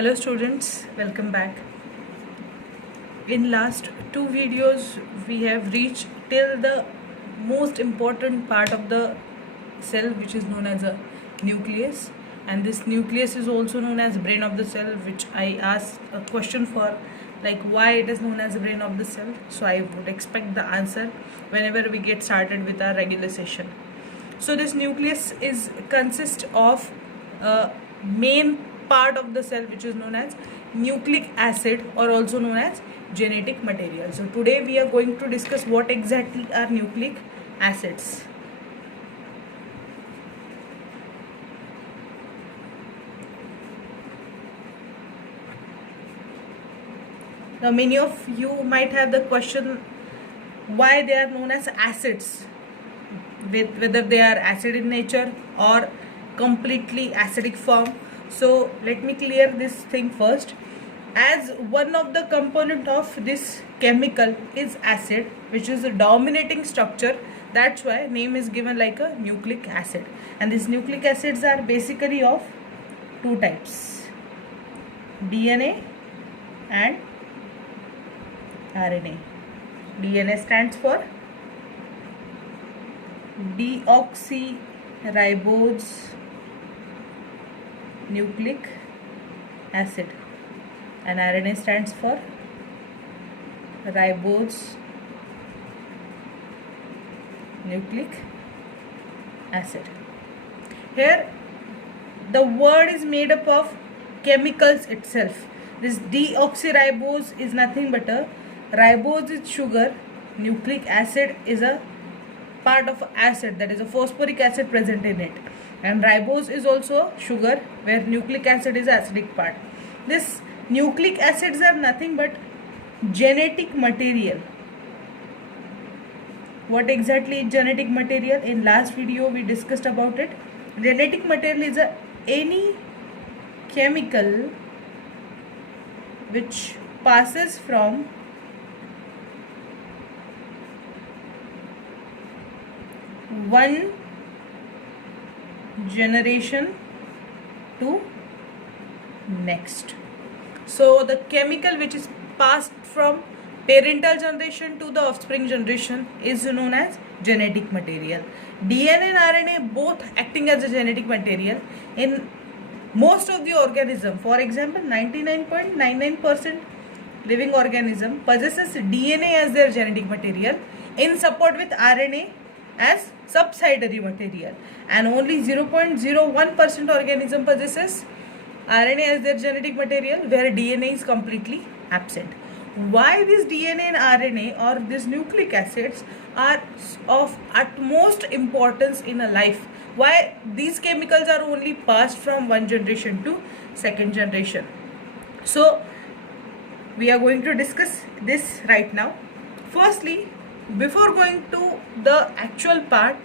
Hello students, welcome back. In last two videos we have reached till the most important part of the cell, which is known as a nucleus, and this nucleus is also known as brain of the cell, which I asked a question for, like why it is known as the brain of the cell. So I would expect the answer whenever we get started with our regular session. So this nucleus is consist of a main part of the cell, which is known as nucleic acid, or also known as genetic material. So today we are going to discuss what exactly are nucleic acids. Now many of you might have the question why they are known as acids, whether they are acid in nature or completely acidic form. So let me clear this thing first. As one of the component of this chemical is acid, which is a dominating structure, that's why name is given like a nucleic acid. And these nucleic acids are basically of two types, DNA and RNA. DNA stands for deoxyribose nucleic acid, and RNA stands for ribose nucleic acid. Here the word is made up of chemicals itself. This deoxyribose is nothing but a ribose is sugar, nucleic acid is a part of acid, that is a phosphoric acid present in it, and ribose is also sugar where nucleic acid is acidic part. This nucleic acids are nothing but genetic material. What exactly is genetic material? In last video we discussed about it. Genetic material is any chemical which passes from one generation to next. So the chemical which is passed from parental generation to the offspring generation is known as genetic material. DNA and RNA both acting as a genetic material in most of the organism. For example, 99.99% living organism possesses DNA as their genetic material in support with RNA as subsidiary material, and only 0.01% organism possesses RNA as their genetic material where DNA is completely absent. Why this DNA and RNA or these nucleic acids are of utmost importance in a life? Why these chemicals are only passed from one generation to second generation? So we are going to discuss this right now. Firstly, before going to the actual part,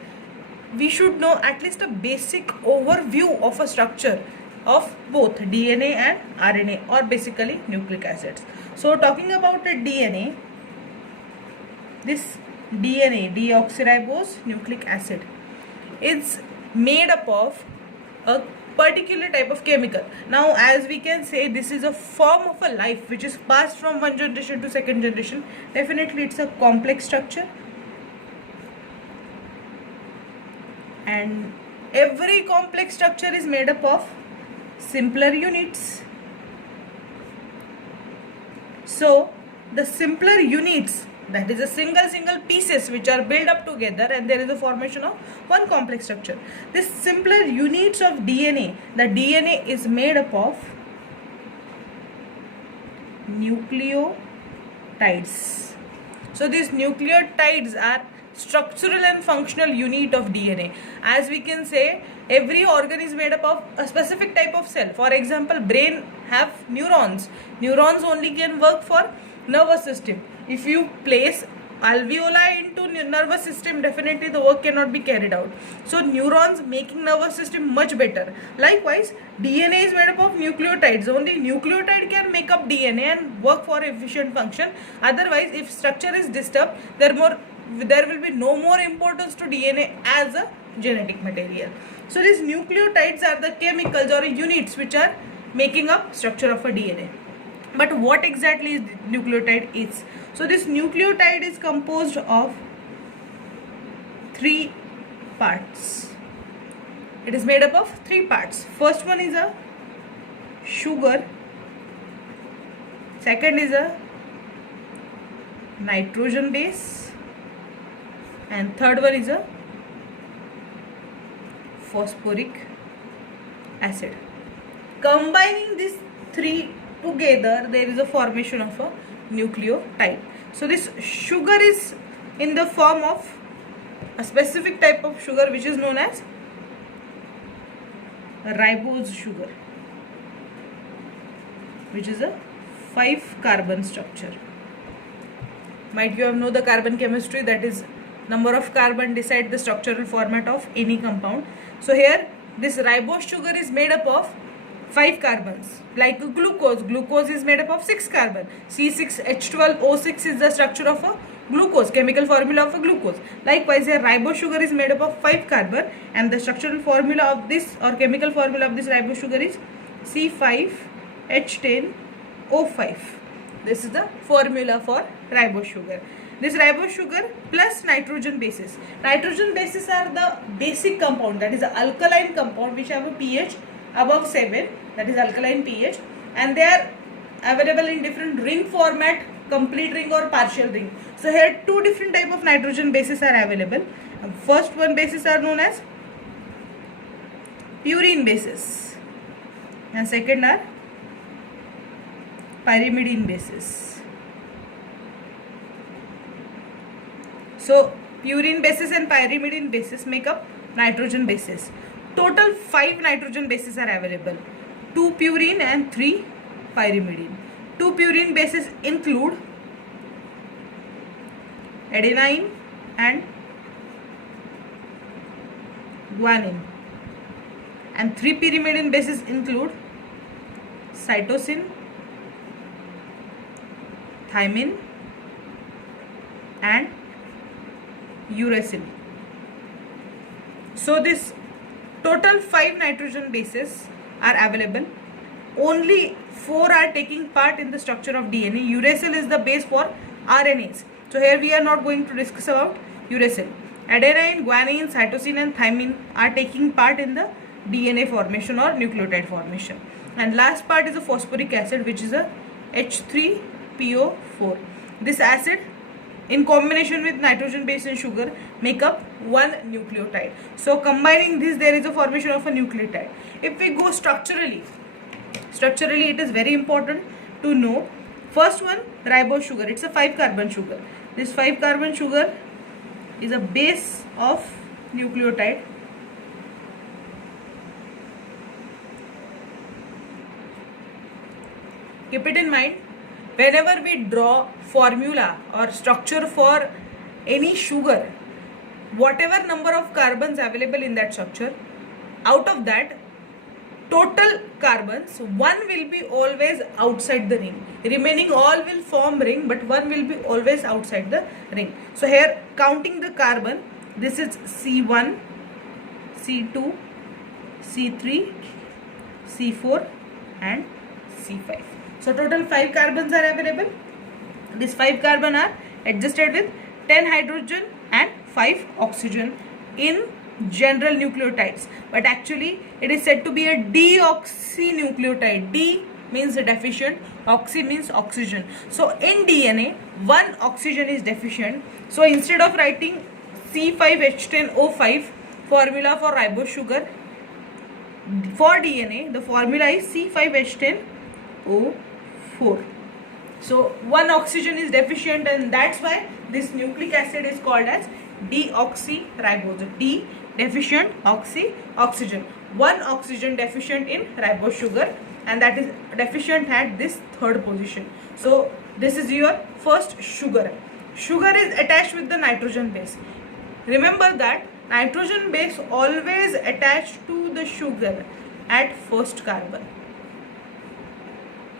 we should know at least a basic overview of a structure of both DNA and RNA, or basically nucleic acids. So talking about the DNA, this DNA, deoxyribose nucleic acid, is made up of a particular type of chemical. Now as we can say, this is a form of a life which is passed from one generation to second generation. Definitely it's a complex structure, and every complex structure is made up of simpler units. So the simpler units, that is a single pieces which are built up together, and there is a formation of one complex structure. This simpler units of DNA, the DNA is made up of nucleotides. So these nucleotides are structural and functional unit of DNA. As we can say, every organ is made up of a specific type of cell. For example, brain have neurons. Neurons only can work for nervous system. If you place alveoli into nervous system, definitely the work cannot be carried out. So neurons making nervous system much better. Likewise, DNA is made up of nucleotides. Only nucleotide can make up DNA and work for efficient function. Otherwise, if structure is disturbed, there will be no more importance to DNA as a genetic material. So these nucleotides are the chemicals or units which are making up structure of a DNA. But what exactly is nucleotide is? So this nucleotide is composed of 3 parts. It is made up of 3 parts. First one is a sugar, second is a nitrogen base, and third one is a phosphoric acid. Combining these 3 together, there is a formation of a nucleotide. So this sugar is in the form of a specific type of sugar which is known as ribose sugar, which is a 5 carbon structure. Might you have know the carbon chemistry, that is number of carbon decide the structural format of any compound. So here this ribose sugar is made up of 5 carbons. Like glucose, glucose is made up of 6 carbon. C6H12O6 is the structure of a glucose, chemical formula of a glucose. Likewise here ribose sugar is made up of 5 carbon, and the structural formula of this or chemical formula of this ribose sugar is C5H10O5. This is the formula for ribose sugar. This ribose sugar plus nitrogen bases. Nitrogen bases are the basic compound, that is the alkaline compound which have a pH above 7, that is alkaline pH, and they are available in different ring format, complete ring or partial ring. So here 2 different type of nitrogen bases are available. First one bases are known as purine bases, and second are pyrimidine bases. So purine bases and pyrimidine bases make up nitrogen bases. Total 5 nitrogen bases are available, 2 purine and 3 pyrimidine. 2 purine bases include adenine and guanine, and 3 pyrimidine bases include cytosine, thymine and uracil. So this total 5 nitrogen bases are available. Only 4 are taking part in the structure of DNA. Uracil is the base for RNAs. So here we are not going to discuss about uracil. Adenine, guanine, cytosine and thymine are taking part in the DNA formation or nucleotide formation. And last part is a phosphoric acid, which is a H3PO4. This acid in combination with nitrogen base and sugar make up one nucleotide. So combining this, there is a formation of a nucleotide. If we go structurally it is very important to know. First one, ribose sugar, it's a 5 carbon sugar. This 5 carbon sugar is a base of nucleotide. Keep it in mind, whenever we draw formula or structure for any sugar, whatever number of carbons available in that structure, out of that total carbons, one will be always outside the ring. Remaining all will form ring, but one will be always outside the ring. So here counting the carbon, this is C1, C2, C3, C4 and C5. So total 5 carbons are available. These 5 carbon are adjusted with 10 hydrogen and 5 oxygen in general nucleotides, but actually it is said to be a deoxynucleotide. D means deficient, oxy means oxygen. So in DNA, one oxygen is deficient. So instead of writing C5H10O5 formula for ribose sugar, for DNA the formula is C5H10O4. So one oxygen is deficient, and that's why this nucleic acid is called as deoxyribose. D deficient, oxy, oxygen. One oxygen deficient in ribose sugar, and that is deficient at this third position. So this is your first sugar. Sugar is attached with the nitrogen base. Remember that nitrogen base always attached to the sugar at first carbon.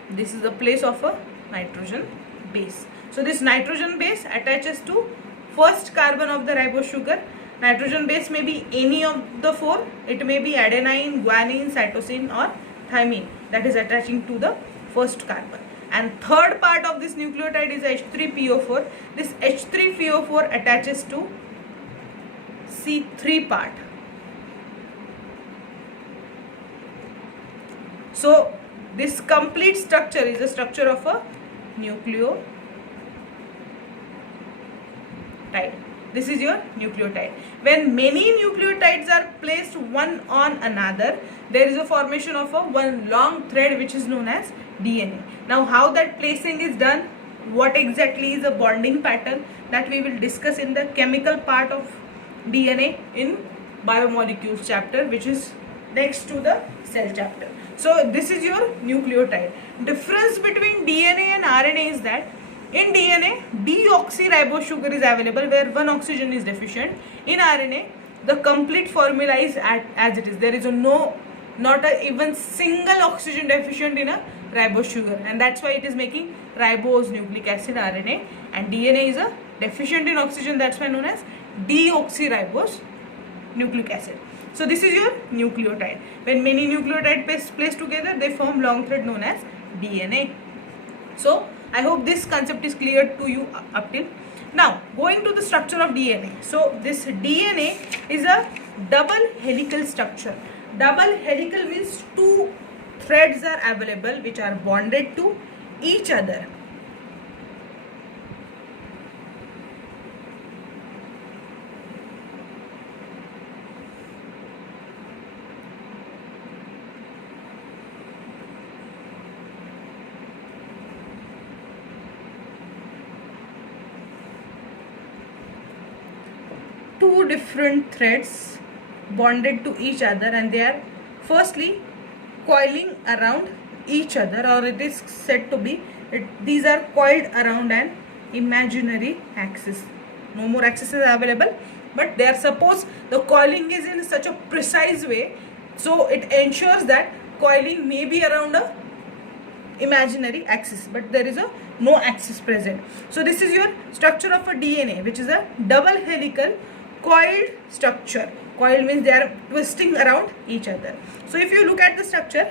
This is the place of a nitrogen base. So this nitrogen base attaches to first carbon of the ribose sugar. Nitrogen base may be any of the 4. It may be adenine, guanine, cytosine or thymine that is attaching to the first carbon. And third part of this nucleotide is H3PO4. This H3PO4 attaches to C3 part. So this complete structure is the structure of a nucleotide. This is your nucleotide. When many nucleotides are placed one on another, there is a formation of a one long thread which is known as DNA. Now how that placing is done, what exactly is a bonding pattern, that we will discuss in the chemical part of DNA in biomolecules chapter, which is next to the cell chapter. So this is your nucleotide. Difference between DNA and RNA is that in DNA, deoxyribose sugar is available where one oxygen is deficient. In RNA, the complete formula is as it is. There is not a even single oxygen deficient in a ribose sugar, and that's why it is making ribose nucleic acid RNA. And DNA is a deficient in oxygen, that's why known as deoxyribose nucleic acid. So this is your nucleotide. When many nucleotides placed together, they form long thread known as DNA. So I hope this concept is clear to you up till now. Going to the structure of DNA. So this DNA is a double helical structure. Double helical means two threads are available which are bonded to each other. Two different threads bonded to each other, and they are firstly coiling around each other, or it is said to be these are coiled around an imaginary axis. No more axes is available, but they are supposed the coiling is in such a precise way, so it ensures that coiling may be around a imaginary axis, but there is no axis present. So this is your structure of a DNA, which is a double helical coiled structure. Coiled means they are twisting around each other. So if you look at the structure,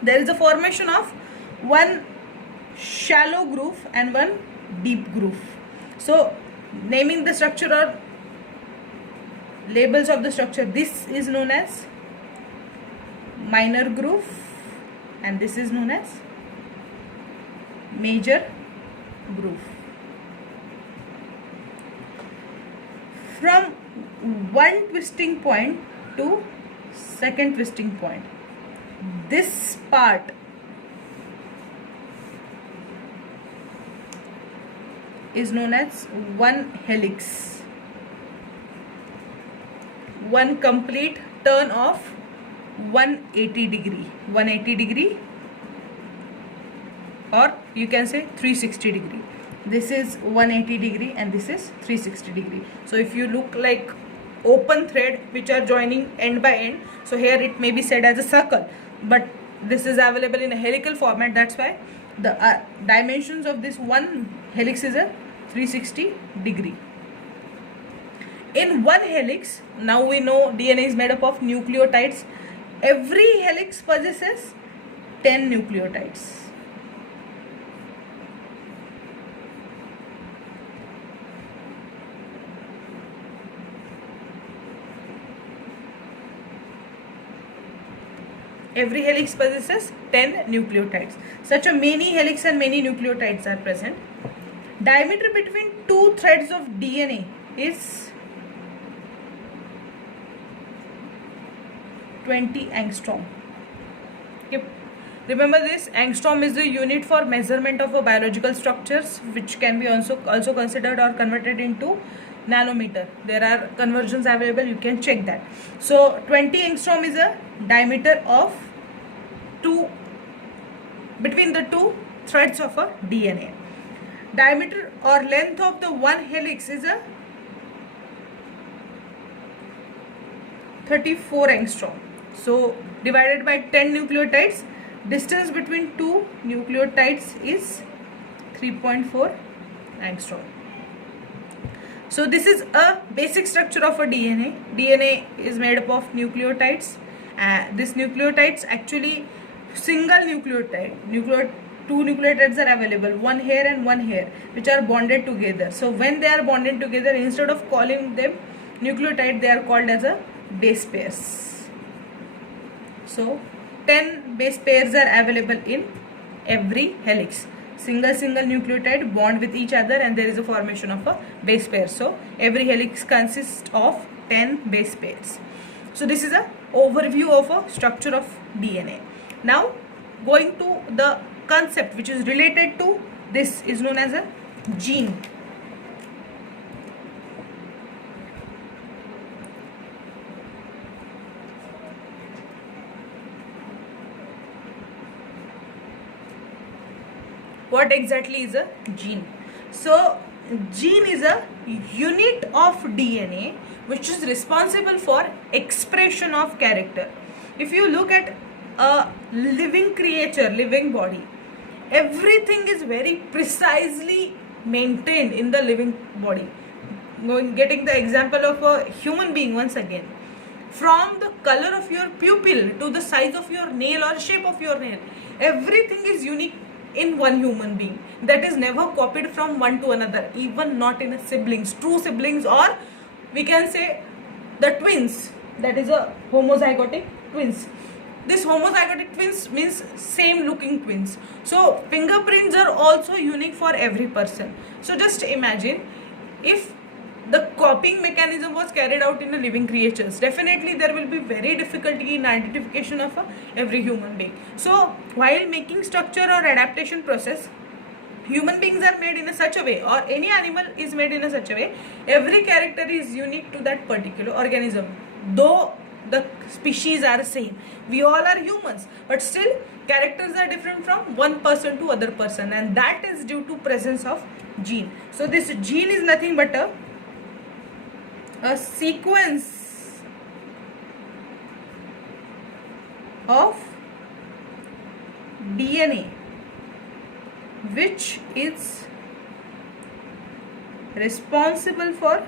there is a formation of one shallow groove and one deep groove. So naming the structure or labels of the structure, this is known as minor groove and this is known as major groove. From one twisting point to second twisting point, this part is known as one helix. One complete turn of 180 degree. 180 degree, or you can say 360 degree. This is 180 degree and this is 360 degree. So if you look like open thread which are joining end by end, so here it may be said as a circle, but this is available in a helical format. That's why the dimensions of this one helix is a 360 degree. In one helix, now we know DNA is made up of nucleotides. Every helix possesses 10 nucleotides. Every helix possesses 10 nucleotides. Such a many helix and many nucleotides are present. Diameter between two threads of DNA is 20 angstrom. Yep. Remember this, angstrom is the unit for measurement of a biological structures, which can be also considered or converted into nanometer. There are conversions available, you can check that. So 20 angstrom is a diameter of between the two threads of a DNA. Diameter or length of the one helix is a 34 angstrom. So divided by 10 nucleotides, distance between two nucleotides is 3.4 angstrom. So this is a basic structure of a DNA. DNA is made up of nucleotides. These nucleotides actually single nucleotide, two nucleotides are available, one here and one here, which are bonded together. So when they are bonded together, instead of calling them nucleotide, they are called as a base pairs. So 10 base pairs are available in every helix. Single nucleotide bond with each other and there is a formation of a base pair. So every helix consists of 10 base pairs. So this is a overview of a structure of DNA. Now going to the concept which is related to this is known as a gene. What exactly is a gene? So gene is a unit of DNA which is responsible for expression of character. If you look at a living creature, living body, everything is very precisely maintained in the living body. Getting the example of a human being once again, from the color of your pupil to the size of your nail or shape of your nail, everything is unique in one human being. That is never copied from one to another, even not in a siblings, true siblings, or we can say the twins, that is a homozygotic twins. This homozygotic twins means same looking twins. So fingerprints are also unique for every person. So just imagine if the copying mechanism was carried out in the living creatures, definitely there will be very difficulty in identification of every human being. So while making structure or adaptation process, human beings are made in a such a way, or any animal is made in a such a way, every character is unique to that particular organism. Though the species are same, we all are humans, but still characters are different from one person to other person, and that is due to presence of gene. So this gene is nothing but a sequence of DNA which is responsible for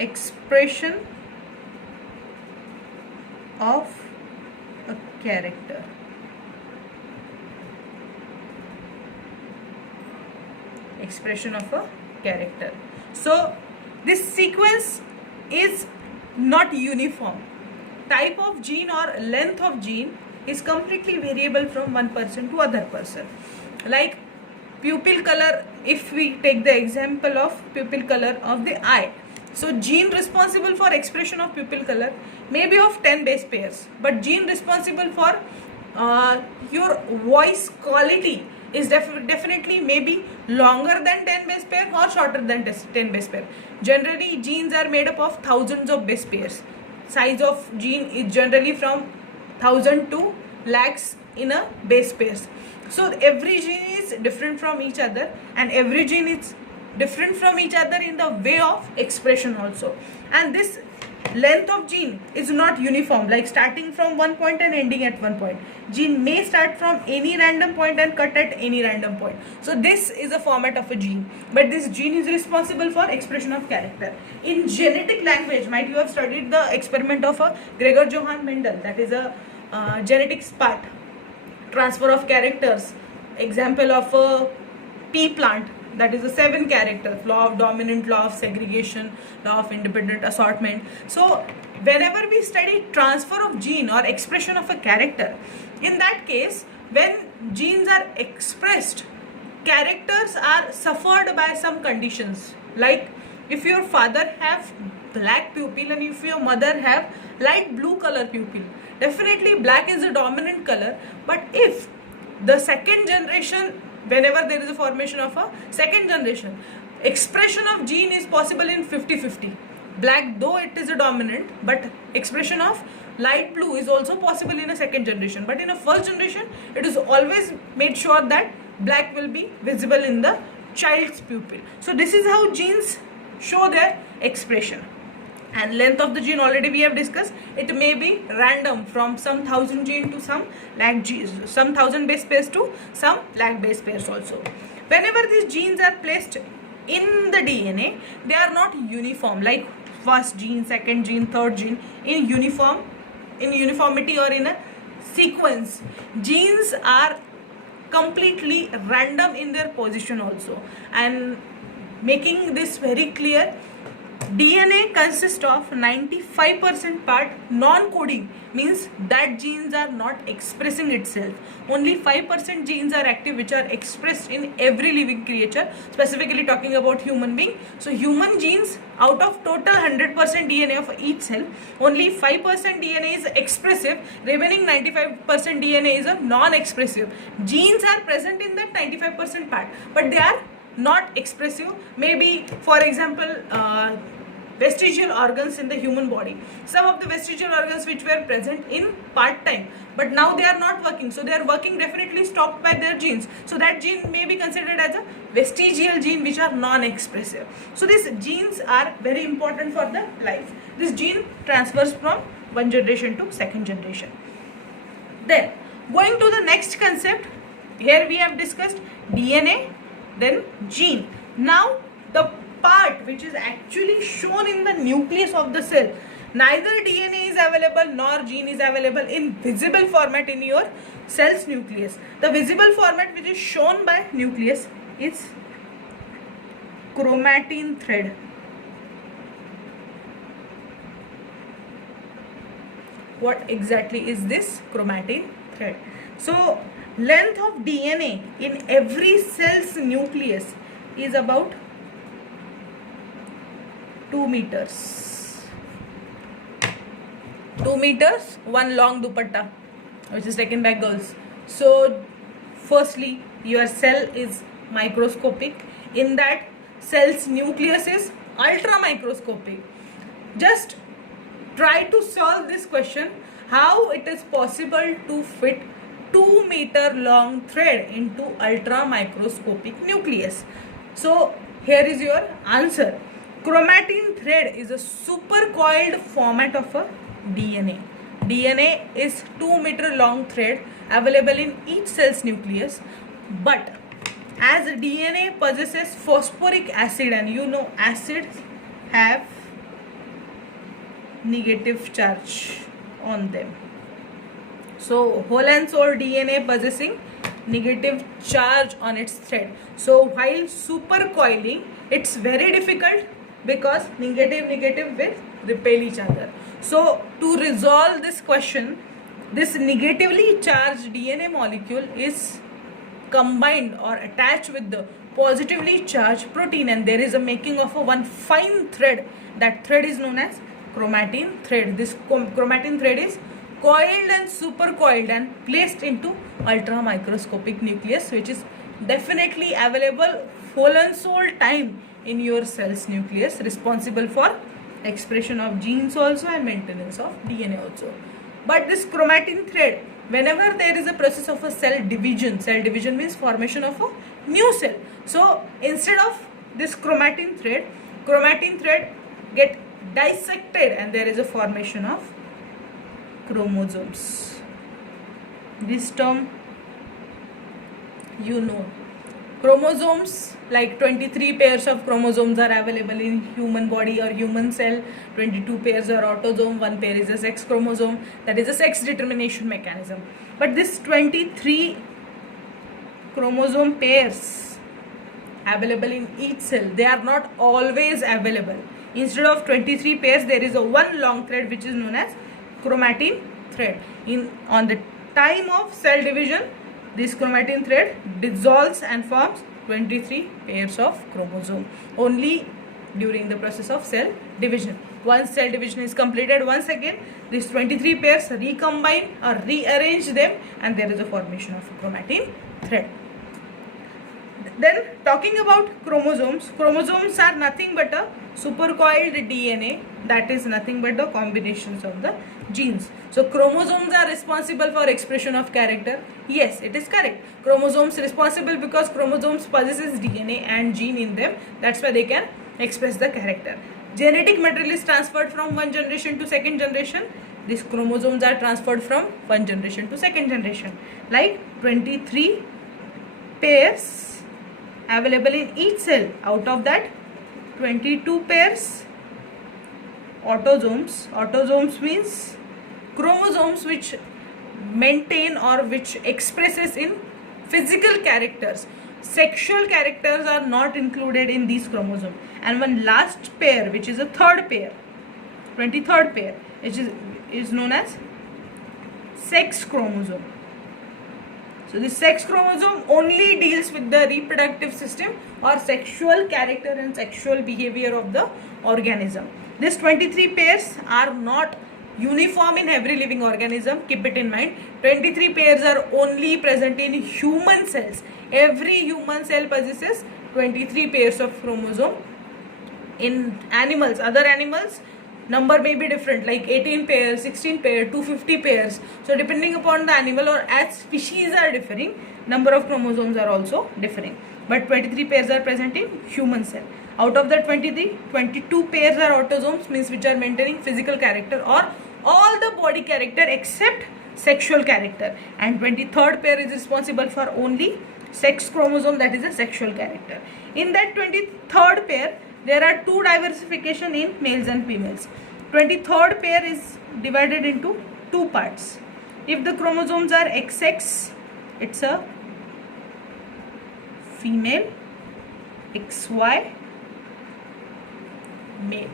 expression of a character. Expression of a character. So this sequence is not uniform. Type of gene or length of gene is completely variable from one person to other person. Like pupil color, if we take the example of pupil color of the eye, so gene responsible for expression of pupil color may be of 10 base pairs, but gene responsible for your voice quality is definitely maybe longer than 10 base pair or shorter than 10 base pair. Generally genes are made up of thousands of base pairs. Size of gene is generally from 1000 to lakhs in a base pairs. So every gene is different from each other, and every gene is different from each other in the way of expression also. And this length of gene is not uniform, like starting from one point and ending at one point. Gene may start from any random point and cut at any random point. So this is a format of a gene, but this gene is responsible for expression of character. In genetic language, might you have studied the experiment of Gregor Johann Mendel, that is a genetics part, transfer of characters. Example of a pea plant, that is a 7 characters, law of dominant, law of segregation, law of independent assortment. So whenever we study transfer of gene or expression of a character, in that case, when genes are expressed, characters are suffered by some conditions. Like if your father have black pupil and if your mother have light blue color pupil, definitely black is a dominant color. But if the second generation, whenever there is a formation of a second generation, expression of gene is possible in 50-50. Black, though it is a dominant, but expression of light blue is also possible in a second generation. But in a first generation, it is always made sure that black will be visible in the child's pupil. So this is how genes show their expression. And length of the gene already we have discussed. It may be random from some 1000 gene to some lakh genes, some 1000 base pairs to some lakh base pairs also. Whenever these genes are placed in the DNA, they are not uniform, like first gene, second gene, third gene in uniform in uniformity or in a sequence. Genes are completely random in their position also. And making this very clear, DNA consists of 95% part non-coding, means that genes are not expressing itself. Only 5% genes are active, which are expressed in every living creature, specifically talking about human being. So human genes, out of total 100% DNA of each cell, only 5% DNA is expressive, remaining 95% DNA is a non-expressive. Genes are present in that 95% part, but they are not expressive. Maybe, for example, vestigial organs in the human body. Some of the vestigial organs which were present in part time, but now they are not working. So their working definitely stopped by their genes. So that gene may be considered as a vestigial gene, which are non-expressive. So these genes are very important for the life. This gene transfers from one generation to second generation. Then going to the next concept, here we have discussed DNA, then gene. Now the part which is actually shown in the nucleus of the cell, neither DNA is available nor gene is available in visible format in your cell's nucleus. The visible format which is shown by nucleus is chromatin thread. What exactly is this chromatin thread? So length of DNA in every cell's nucleus is about 2 meters. 2 meters, one long dupatta, which is taken by girls. So firstly, your cell is microscopic. In that, cell's nucleus is ultra microscopic. Just try to solve this question, how it is possible to fit 2 meter long thread into ultra microscopic nucleus. So here is your answer. Chromatin thread is a supercoiled format of a DNA. DNA is 2 meter long thread available in each cell's nucleus, but as DNA possesses phosphoric acid, and you know acids have negative charge on them. So whole and soul DNA possessing negative charge on its thread. So while supercoiling, it's very difficult because negative will repel each other. So to resolve this question, this negatively charged DNA molecule is combined or attached with the positively charged protein, and there is a making of a one fine thread. That thread is known as chromatin thread. This chromatin thread is coiled and supercoiled and placed into ultra microscopic nucleus, which is definitely available whole and soul time in your cell's nucleus, responsible for expression of genes also and maintenance of DNA also. But this chromatin thread, whenever there is a process of a cell division means formation of a new cell. So instead of this chromatin thread get dissected and there is a formation of chromosomes. This term you know. Chromosomes, like 23 pairs of chromosomes are available in human body or human cell. 22 pairs are autosome, 1 pair is a sex chromosome, that is a sex determination mechanism. But this 23 chromosome pairs available in each cell, they are not always available. Instead of 23 pairs, there is a one long thread which is known as chromatin thread. On the time of cell division, this chromatin thread dissolves and forms 23 pairs of chromosome only during the process of cell division. Once cell division is completed, once again these 23 pairs recombine or rearrange them and there is a formation of a chromatin thread. Then talking about chromosomes, chromosomes are nothing but a supercoiled DNA, that is nothing but the combinations of the genes. So chromosomes are responsible for expression of character. Yes, it is correct. Chromosomes responsible because chromosomes possesses DNA and gene in them. That's why they can express the character. Genetic material is transferred from one generation to second generation. These chromosomes are transferred from one generation to second generation. Like 23 pairs available in each cell. Out of that, 22 pairs autosomes. Autosomes means chromosomes which maintain or which expresses in physical characters. Sexual characters are not included in these chromosomes. And one last pair, which is a third pair, 23rd pair, which is known as sex chromosome. So the sex chromosome only deals with the reproductive system or sexual character and sexual behavior of the organism. These 23 pairs are not uniform in every living organism. Keep it in mind. 23 pairs are only present in human cells. Every human cell possesses 23 pairs of chromosome. In animals, other animals, number may be different, like 18 pairs, 16 pairs, 250 pairs. So depending upon the animal or as species are differing, number of chromosomes are also differing. But 23 pairs are present in human cell. Out of the 23, 22 pairs are autosomes, means which are maintaining physical character or all the body character except sexual character. And 23rd pair is responsible for only sex chromosome, that is a sexual character. In that 23rd pair, there are two diversification in males and females. 23rd pair is divided into two parts. If the chromosomes are XX, it's a female, XY, male.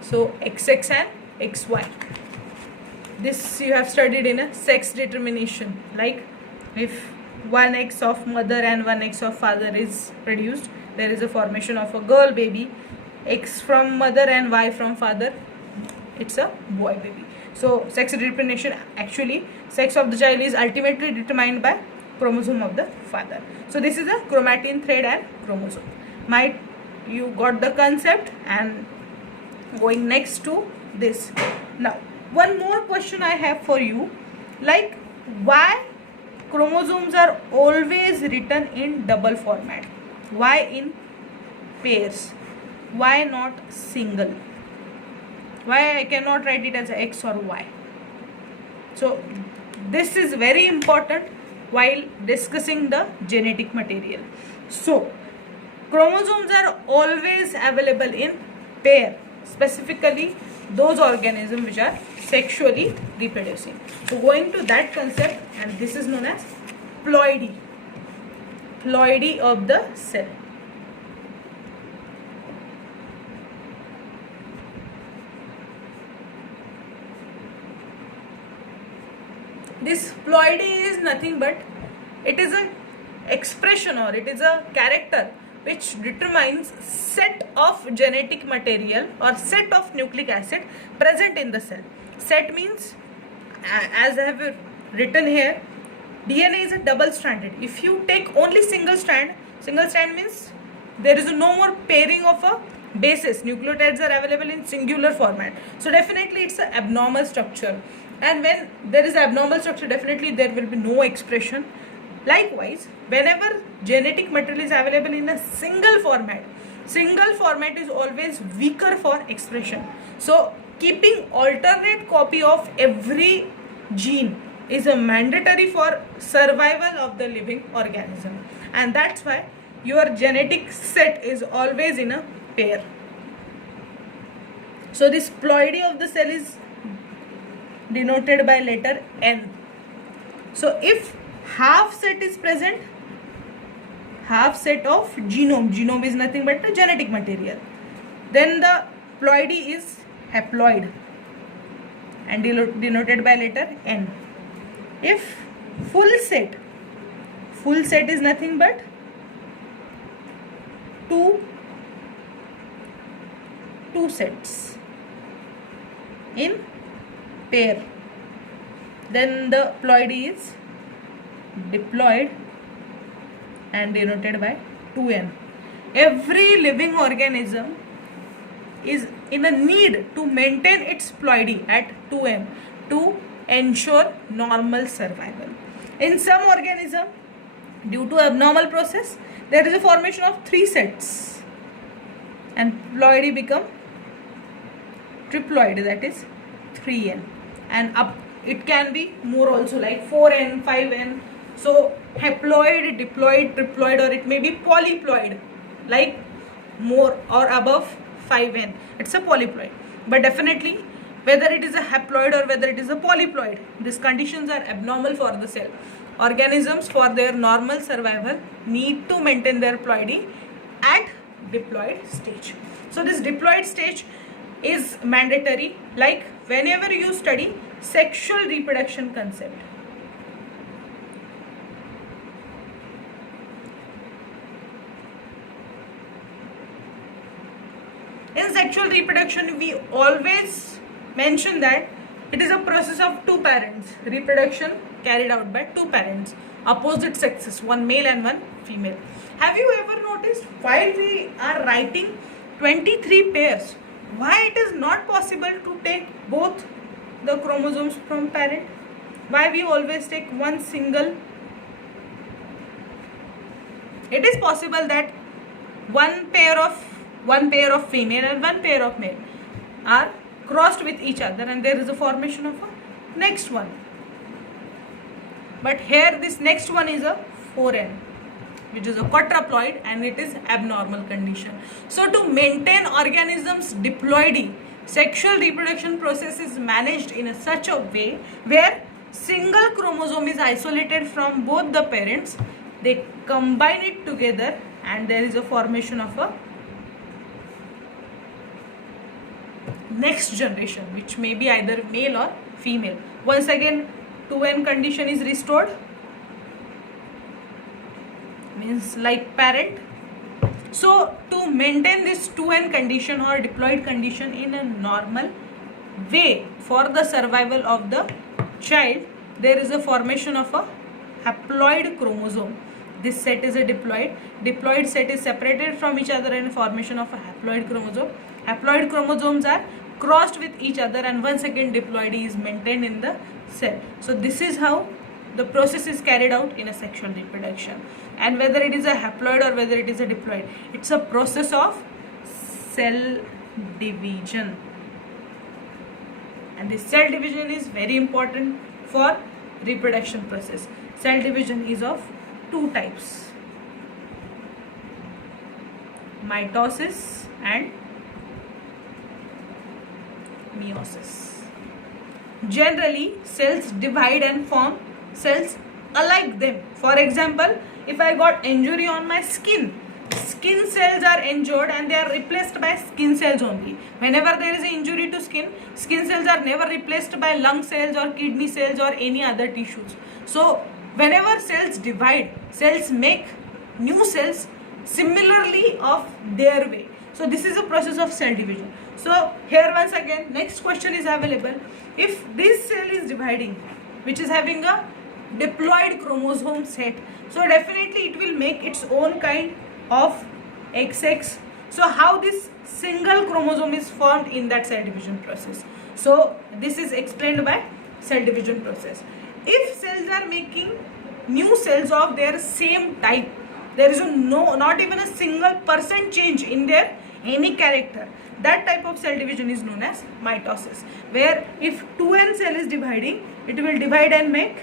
So XX and XY. This you have studied in a sex determination. Like if one X of mother and one X of father is produced, there is a formation of a girl baby. X from mother and Y from father, it's a boy baby. So sex determination, actually sex of the child is ultimately determined by chromosome of the father. So this is a chromatin thread and chromosome. Might you got the concept? And going next to this. Now one more question I have for you, like why chromosomes are always written in double format? Why in pairs? Why not single? Why I cannot write it as X or Y? So this is very important while discussing the genetic material. So chromosomes are always available in pair, specifically those organisms which are sexually reproducing. So going to that concept, and this is known as ploidy. Ploidy of the cell. This ploidy is nothing but it is an expression or it is a character which determines set of genetic material or set of nucleic acid present in the cell. Set means, as I have written here, DNA is a double stranded. If you take only single strand means there is no more pairing of a bases. Nucleotides are available in singular format. So definitely it's an abnormal structure. And when there is abnormal structure, definitely there will be no expression. Likewise, whenever genetic material is available in a single format is always weaker for expression. So keeping alternate copy of every gene is a mandatory for survival of the living organism. And that's why your genetic set is always in a pair. So this ploidy of the cell is denoted by letter N. So if half set is present, half set of genome is nothing but the genetic material, then the ploidy is haploid and denoted by letter N. If full set is nothing but two sets in pair, then the ploidy is diploid and denoted by 2N. Every living organism is in a need to maintain its ploidy at 2N to ensure normal survival. In some organism, due to abnormal process, there is a formation of 3 sets and ploidy become triploid, that is 3N, and up it can be more also, like 4N, 5N. So haploid, diploid, triploid, or it may be polyploid, like more or above 5N. It's a polyploid. But definitely whether it is a haploid or whether it is a polyploid. These conditions are abnormal for the cell. Organisms, for their normal survival, need to maintain their ploidy at diploid stage. So this diploid stage is mandatory, like whenever you study sexual reproduction concept. In sexual reproduction, we always mention that it is a process of two parents. Reproduction carried out by two parents, opposite sexes, one male and one female. Have you ever noticed while we are writing 23 pairs, why it is not possible to take both the chromosomes from parent? Why we always take one single? It is possible that one pair of female and one pair of male are crossed with each other and there is a formation of a next one. But here this next one is a 4n, which is a quadruploid, and it is abnormal condition. So to maintain organisms diploidy, sexual reproduction process is managed in such a way where single chromosome is isolated from both the parents. They combine it together and there is a formation of a next generation, which may be either male or female. Once again, 2n condition is restored, means like parent. So to maintain this 2n condition or diploid condition in a normal way for the survival of the child, there is a formation of a haploid chromosome. This set is a diploid set is separated from each other and formation of a haploid chromosome. Haploid chromosomes are crossed with each other and once again diploidy is maintained in the cell. So this is how the process is carried out in a sexual reproduction. And whether it is a haploid or whether it is a diploid, it's a process of cell division. And this cell division is very important for reproduction process. Cell division is of two types: mitosis and meiosis. Generally, cells divide and form cells alike them. For example, if I got injury on my skin cells are injured and they are replaced by skin cells only. Whenever there is an injury to skin cells are never replaced by lung cells or kidney cells or any other tissues. So whenever cells divide, cells make new cells similarly of their way. So this is a process of cell division. So here once again next question is available. If this cell is dividing, which is having a diploid chromosome set, so definitely it will make its own kind of XX. So how this single chromosome is formed in that cell division process? So this is explained by cell division process. If cells are making new cells of their same type, there is not even a single % change in their any character, that type of cell division is known as mitosis, where if 2n cell is dividing, it will divide and make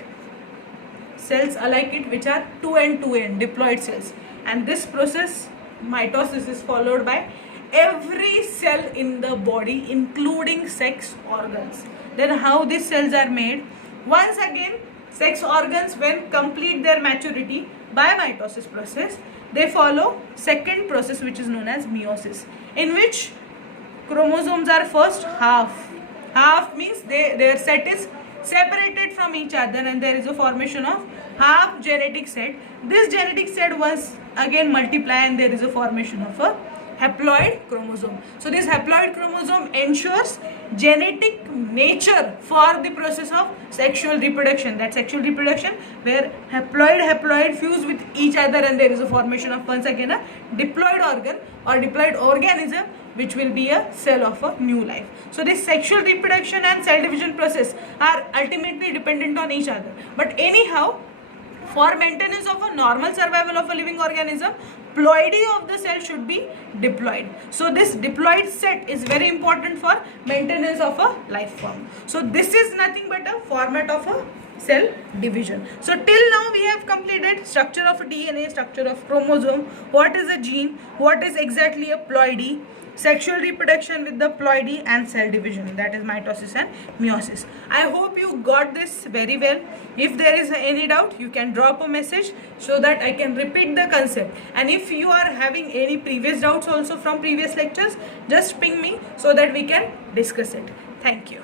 cells alike it, which are 2n diploid cells. And this process, mitosis, is followed by every cell in the body, including sex organs. Then how these cells are made? Once again, sex organs, when complete their maturity by mitosis process, they follow second process, which is known as meiosis, in which chromosomes are first half means their set is separated from each other and there is a formation of half genetic set. This genetic set once again multiply and there is a formation of a haploid chromosome. So this haploid chromosome ensures genetic nature for the process of sexual reproduction. That sexual reproduction where haploid fuse with each other and there is a formation of once again a diploid organ or diploid organism, which will be a cell of a new life. So this sexual reproduction and cell division process are ultimately dependent on each other. But anyhow, for maintenance of a normal survival of a living organism, ploidy of the cell should be diploid. So this diploid set is very important for maintenance of a life form. So this is nothing but a format of a cell division. So till now we have completed structure of a DNA, structure of chromosome, what is a gene, what is exactly a ploidy, sexual reproduction with the ploidy, and cell division, that is mitosis and meiosis. I hope you got this very well. If there is any doubt, you can drop a message so that I can repeat the concept. And if you are having any previous doubts also from previous lectures, just ping me so that we can discuss it. Thank you.